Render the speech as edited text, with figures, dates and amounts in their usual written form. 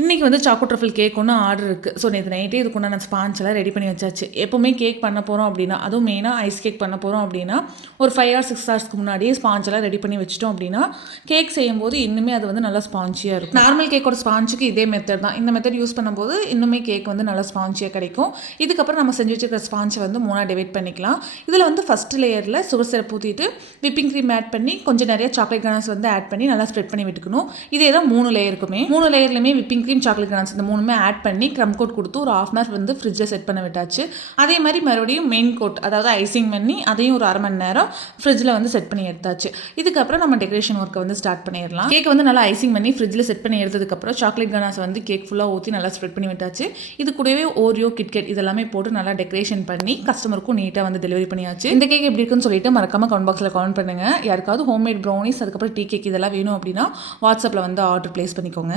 இன்றைக்கி வந்து choco truffle cake ஒன்று ஆர்டர் இருக்குது. ஸோ நேற்று நைட்டே இதுக்குள்ள நான் ஸ்பான்ச் எல்லாம் ரெடி பண்ணி வச்சாச்சு. எப்போவுமே கேக் பண்ண போகிறோம் அப்படின்னா, அதுவும் மெயினாக ஐஸ் கேக் பண்ண போகிறோம் அப்படின்னா, ஒரு 5 or 6 ஹவர்ஸ்க்கு முன்னாடியே ஸ்பான்ச் எல்லாம் ரெடி பண்ணி வச்சிட்டோம் அப்படின்னா, கேக் செய்யும்போது இன்னுமே அது வந்து நல்லா ஸ்பான்ச்சியாக இருக்கும். நார்மல் கேக்கோட ஸ்பான்ச்சுக்கு இதே மெத்தட் தான். இந்த மெத்தட் யூஸ் பண்ணும்போது இன்னுமே கேக் வந்து நல்லா ஸ்பான்ச்சியாக கிடைக்கும். இதுக்கப்புறம் நம்ம செஞ்சு வச்சுருக்க ஸ்பான்ச்சை வந்து 3 டிவைட் பண்ணிக்கலாம். இதில் வந்து ஃபஸ்ட் லேயரில் சுகர் சிரப் ஊற்றிட்டு விப்பிங் க்ரீம் ஆட் பண்ணி கொஞ்சம் நிறைய சாக்லேட் கனாஸ் வந்து ஆட் பண்ணி நல்லா ஸ்ப்ரெட் பண்ணி விட்டுக்கணும். இதே தான் 3 லேயருக்குமே 3 லேயர்லையுமே விப்பிங் க்ரீம் சாக்லேட் கனாஸ் இந்த 3மே ஆட் பண்ணி க்ரம் கோட் கொடுத்து ஒரு 1/2 hour வந்து ஃப்ரிட்ஜில் செட் பண்ண விட்டாச்சு. அதே மாதிரி மறுபடியும் மெயின் கோட் அதாவது ஐசிங் பண்ணி அதையும் ஒரு 1/2 மணி நேரம் ஃப்ரிட்ஜில் வந்து செட் பண்ணி எடுத்தாச்சு. இதுக்கப்புறம் நம்ம டெக்கரேஷன் ஒர்க்கை வந்து ஸ்டார்ட் பண்ணிடலாம். கேக் வந்து நல்லா ஐசிங் பண்ணி ஃப்ரிட்ஜில் செட் பண்ணி எடுத்ததுக்கப்புறம் சாக்லேட் கனாஸ் வந்து கேக் ஃபுல்லாக ஊற்றி நல்லா ஸ்ப்ரெட் பண்ணி விட்டாச்சு. இது கூடவே ஓரியோ கிட்கேட் இதெல்லாமே போட்டு நல்லா டெக்கரேஷன் பண்ணி கஸ்டமருக்கும் நீட்டாக வந்து டெலிவரி பண்ணியாச்சு. இந்த கேக் எப்படி இருக்குன்னு சொல்லிட்டு மறக்காம கமெண்ட் பாக்ஸில் கமெண்ட் பண்ணுங்க. யாருக்காவது ஹோம்மேட் ப்ரௌனிஸ் அதுக்கப்புறம் டீ கேக் இதெல்லாம் வேணும் அப்படின்னா வாட்ஸ்அப்பில் வந்து ஆர்டர் பிளேஸ் பண்ணிக்கோங்க.